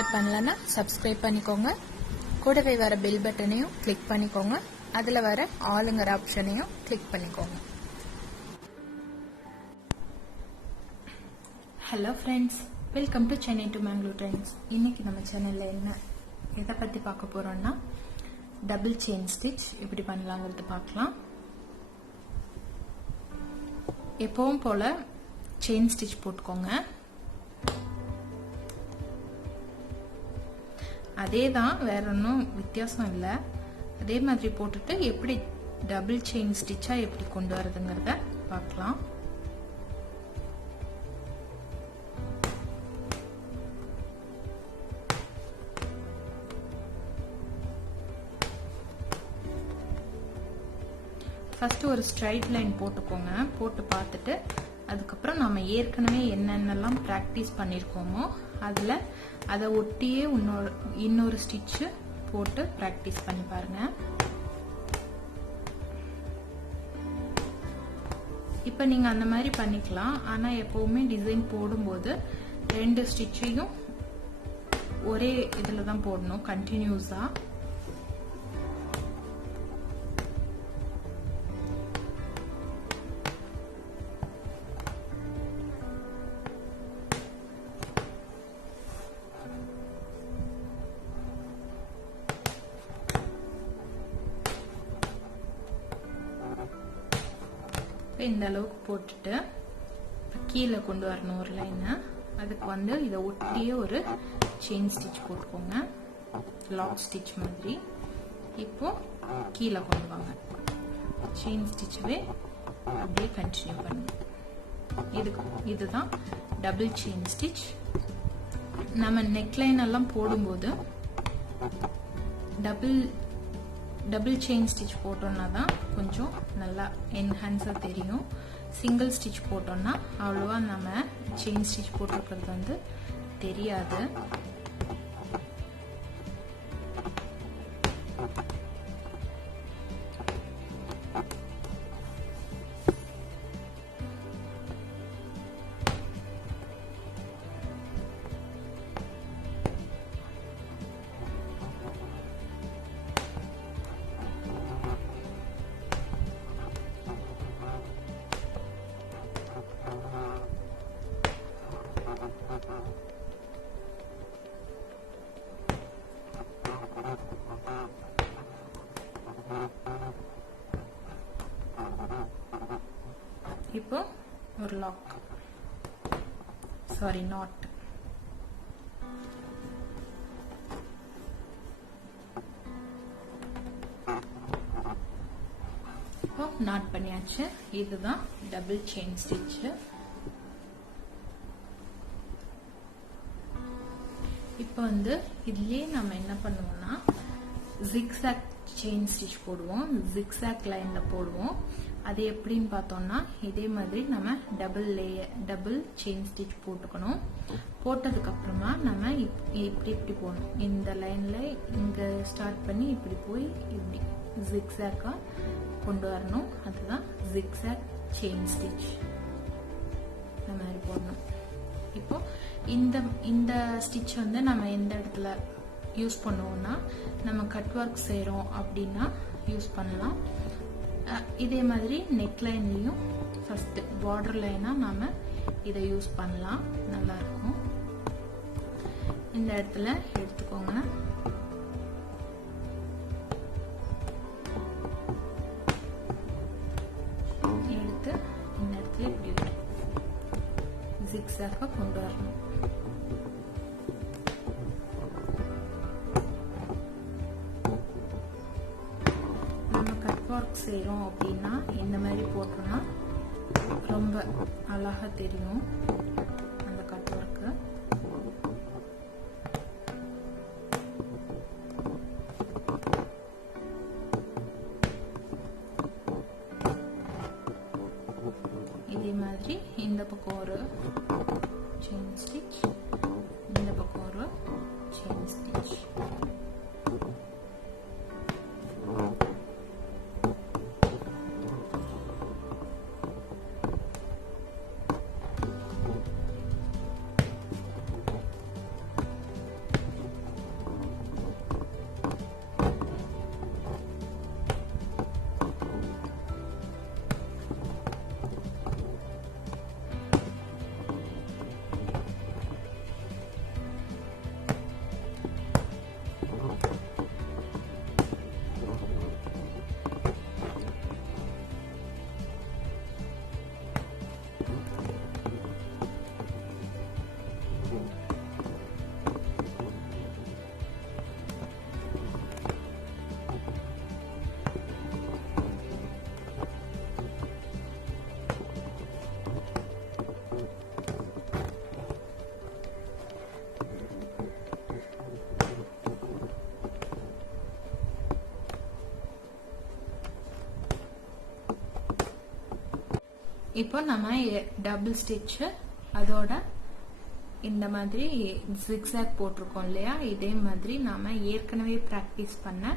Subscribe பண்ணலன்னா subscribe பண்ணிக்கோங்க. கூடவே வர பெல் பட்டனையும் கிளிக் பண்ணிக்கோங்க. அதில் வர ஆளுங்கிற ஆப்ஷனையும் கிளிக் பண்ணிக்கோங்க. Hello friends, welcome to Chennai to Mangalore trains. இன்னைக்கு நம்ம சேனலில் எதை பற்றி பார்க்க போகிறோம்னா டபுள் செயின் ஸ்டிச் எப்படி பண்ணலாங்கிறது பார்க்கலாம். எப்பவும் போல் செயின் ஸ்டிச் போட்டுக்கோங்க. அதே தான், வேற ஒன்றும் வித்தியாசம் இல்லை. அதே மாதிரி போட்டுட்டு எப்படி டபுள் செயின் ஸ்டிச்சாக எப்படி கொண்டு வரதுங்கிறத பார்க்கலாம். ஃபர்ஸ்ட் ஒரு ஸ்ட்ரைட் லைன் போட்டுக்கோங்க. போட்டு பார்த்துட்டு அதுக்கப்புறம் நம்ம ஏற்கனவே என்னென்னலாம் ப்ராக்டிஸ் பண்ணியிருக்கோமோ அதில் அதை ஒட்டியே இன்னொரு ஸ்டிச்சு போட்டு ப்ராக்டிஸ் பண்ணி பாருங்க. இப்போ நீங்கள் அந்த மாதிரி பண்ணிக்கலாம். ஆனால் எப்போவுமே டிசைன் போடும்போது 2 ஸ்டிச்சையும் ஒரே இதில் தான் போடணும், கண்டினியூஸாக. இந்த அளவுக்கு போட்டுட்டு கீழே கொண்டு வரணும் ஒரு லைனை. அதுக்கு இதை ஒட்டியே ஒரு செயின் ஸ்டிச் போட்டுக்கோங்க, லாக் ஸ்டிச் மாதிரி. இப்போ கீழே கொண்டு வாங்க, செயின் ஸ்டிச்சவே அப்படியே கண்டினியூ பண்ணுங்க. இதுதான் டபுள் செயின் ஸ்டிச். நம்ம நெக்லைன் எல்லாம் போடும்போது டபுள் செயின் ஸ்டிச் போட்டோம்னா தான் கொஞ்சம் நல்லா என்ஹான்ஸா தெரியும். சிங்கிள் ஸ்டிச் போட்டோம்னா அவ்வளோவா நம்ம செயின் ஸ்டிச் போட்டிருக்கிறது தெரியாது. இப்போ ஒரு லாக், சாரி நாட். இப்போ நாட் பண்ணியாச்சு. இதுதான் டபுள் செயின் ஸ்டிச். இப்போ இதுலயே நம்ம என்ன பண்ணுவோம்னா ஜிக்ஸாக் செயின் ஸ்டிச் போடுவோம், ஜிக்ஸாக் லைன்ல போடுவோம். அது எப்படின்னு பார்த்தோம்னா இதே மாதிரி நம்ம டபுள் செயின் ஸ்டிச் போட்டுக்கணும். போட்டதுக்கு அப்புறமா நம்ம இப்படி போகணும். இந்த லைன்ல இங்க ஸ்டார்ட் பண்ணி இப்படி போய் இப்படி ஜிக்ஸாக்கா கொண்டு வரணும். அதுதான் ஜிக்ஸாக் செயின் ஸ்டிச். இந்த மாதிரி போடணும். இப்போ இந்த ஸ்டிச் நம்ம எந்த இடத்துல யூஸ் பண்ணுவோம்னா நம்ம கட் ஒர்க் செய்யறோம் அப்படின்னா யூஸ் பண்ணலாம். இதே மாதிரி நெக் லைன்லயும் ஃபர்ஸ்ட் பார்டர் லைனா நாம இதை யூஸ் பண்ணலாம், நல்லா இருக்கும். இந்த இடத்துல எடுத்துக்கோங்க. எடுத்து இந்த இடத்துல இப்படி ஜிக்ஸாக்கா கொண்டு வரணும். ஒர்க் செய்யறோம் அப்படின்னா இந்த மாதிரி போட்டோம்னா ரொம்ப அழகா தெரியும் அந்த கட் ஒர்க்கு. இதே மாதிரி இந்த பக்கம் ஒரு செயின் ஸ்டிச், இந்த பக்கம் ஒரு செயின் ஸ்டிச். இப்போ நம்ம டபுள் ஸ்டிச் அதோட இந்த மாதிரி ஜிக்ஸாக் போட்டிருக்கோம் இல்லையா, இதே மாதிரி நாம ஏற்கனவே பிராக்டிஸ் பண்ண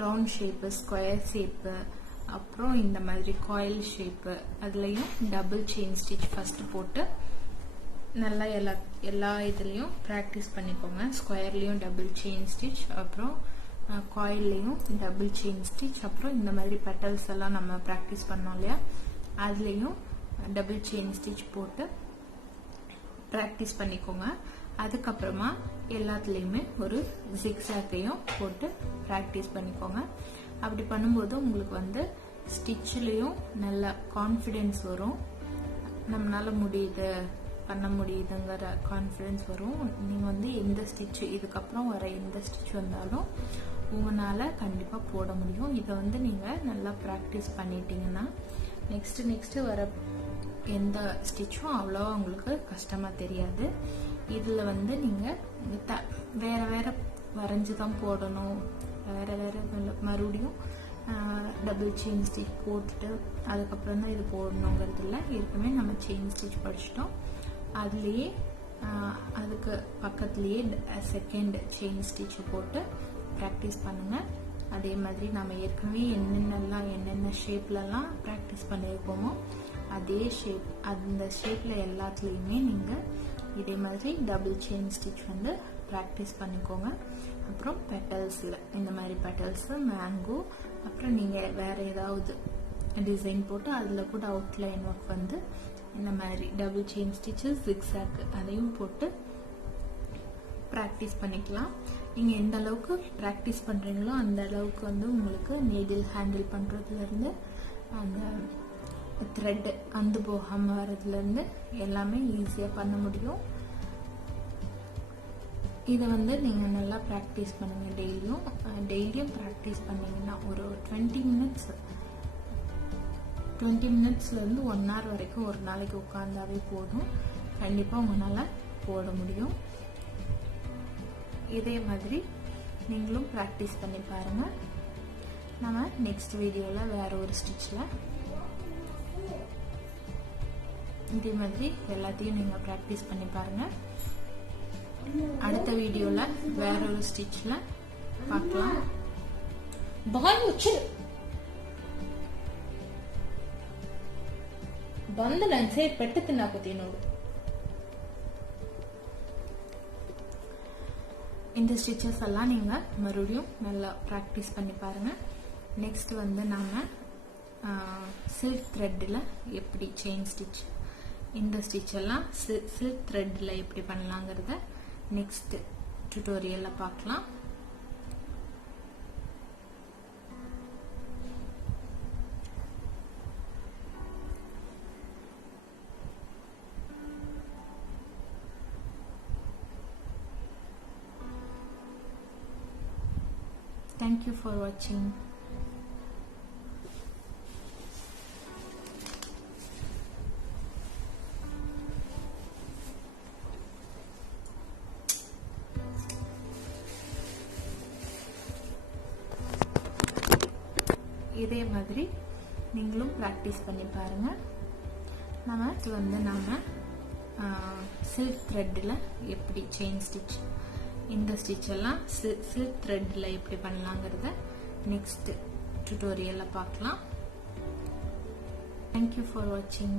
ரவுண்ட் ஷேப்பு, ஸ்கொயர் ஷேப்பு, அப்புறம் இந்த மாதிரி காயில் ஷேப்பு அதுலயும் டபுள் செயின் ஸ்டிச் ஃபர்ஸ்ட் போட்டு நல்லா எல்லா இதுலயும் பிராக்டிஸ் பண்ணிக்கோங்க. ஸ்கொயர்லயும் டபுள் செயின் ஸ்டிச், அப்புறம் காயில்லையும் டபுள் செயின் ஸ்டிச், அப்புறம் இந்த மாதிரி பெட்டல்ஸ் எல்லாம் நம்ம பிராக்டிஸ் பண்ணோம் இல்லையா, அதுலயும் டபுள் செயின் ஸ்டிச் போட்டு பிராக்டிஸ் பண்ணிக்கோங்க. அதுக்கப்புறமா எல்லாத்துலயுமே ஒரு ஜிக்ஸாக்கையும் போட்டு பிராக்டிஸ் பண்ணிக்கோங்க. அப்படி பண்ணும்போது உங்களுக்கு வந்து ஸ்டிச்லயும் நல்ல கான்ஃபிடென்ஸ் வரும். நம்மளால முடியுது, பண்ண முடியுதுங்கிற கான்ஃபிடென்ஸ் வரும். நீங்க வந்து எந்த ஸ்டிச் இதுக்கப்புறம் வர எந்த ஸ்டிச் வந்தாலும் உங்களால கண்டிப்பா போட முடியும். இதை வந்து நீங்க நல்லா பிராக்டிஸ் பண்ணிட்டீங்கன்னா நெக்ஸ்ட் வர எந்த ஸ்டிச்சும் அவ்வளவா உங்களுக்கு கஷ்டமா தெரியாது. இதுல வந்து நீங்க வேற வேற வரைஞ்சுதான் போடணும், வேற வேற மறுபடியும் டபுள் செயின் ஸ்டிச் போட்டுட்டு அதுக்கப்புறம் தான் இது போடணுங்கிறது இல்லை. ஏற்கனவே நம்ம செயின் ஸ்டிச் படிச்சிட்டோம். அதுலயே அதுக்கு பக்கத்துலயே செகண்ட் செயின் ஸ்டிச் போட்டு பிராக்டிஸ் பண்ணுங்க. அதே மாதிரி நம்ம ஏற்கனவே என்னென்ன ஷேப்லலாம் பிராக்டிஸ் பண்ணியிருக்கோமோ அதே ஷேப், அந்த ஷேப்ல எல்லாத்துலயுமே நீங்க இதே மாதிரி டபுள் செயின் ஸ்டிச் வந்து பிராக்டிஸ் பண்ணிக்கோங்க. அப்புறம் பெட்டல்ஸ்ல இந்த மாதிரி பெட்டல்ஸ், மேங்கோ, அப்புறம் நீங்க வேற ஏதாவது டிசைன் போட்டு அதுல கூட அவுட்லைன் ஒர்க் வந்து இந்த மாதிரி டபுள் செயின் ஸ்டிச்சஸ், ஜிக்ஸாக் அதையும் போட்டு பிராக்டிஸ் பண்ணிக்கலாம். நீங்க எந்த அளவுக்கு பிராக்டிஸ் பண்றீங்களோ அந்த அளவுக்கு வந்து உங்களுக்கு நீடில் ஹேண்டில் பண்றதுல இருந்து அந்த த்ரெட் அந்து போகாம வர்றதுல இருந்து எல்லாமே ஈஸியா பண்ண முடியும். இதை வந்து நீங்க நல்லா பிராக்டிஸ் பண்ணுங்க. டெய்லியும் பிராக்டிஸ் பண்ணீங்கன்னா ஒரு 20 மினிட்ஸ்ல இருந்து 1 hour வரைக்கும் ஒரு நாளைக்கு உட்கார்ந்தாவே போதும். கண்டிப்பா உங்களால போட முடியும். இதே மாதிரி நீங்களும் பிராக்டிஸ் பண்ணி பாருங்க. நம்ம நெக்ஸ்ட் வீடியோல வேற ஒரு ஸ்டிச்ல இதே மாதிரி எல்லாத்தையும் நீங்க பிராக்டிஸ் பண்ணி பாருங்க. அடுத்த வீடியோல வேற ஒரு ஸ்டிச்ல பார்க்கலாம். ಬಂದಲನ್ಸೆ ಪೆಟ್ಟು ತಿನ್ನಾಕೋತೀನಿ ನೋಡು. இந்த ஸ்டிச்சஸ் எல்லாம் நீங்க மறுபடியும் நல்லா பிராக்டிஸ் பண்ணி பாருங்க. நெக்ஸ்ட் வந்து நாம சில்க் த்ரெட்ல எப்படி செயின் ஸ்டிச், இந்த ஸ்டிச் எல்லாம் சில்க் த்ரெட்ல எப்படி பண்ணலாங்கிறத நெக்ஸ்ட் டியூட்டோரியல்ல பார்க்கலாம். Thank you for watching. இதே மாதிரி நீங்களும் பிராக்டிஸ் பண்ணி பாருங்க. நமக்கு வந்து நாம சில்க் த்ரெட்ல எப்படி செயின் ஸ்டிச், இந்த ஸ்டிச் எல்லாம் சில்க் த்ரெட்ல எப்படி பண்ணலாங்கிறத நெக்ஸ்ட் டியூட்டோரியல்ல பார்க்கலாம். Thank you for watching.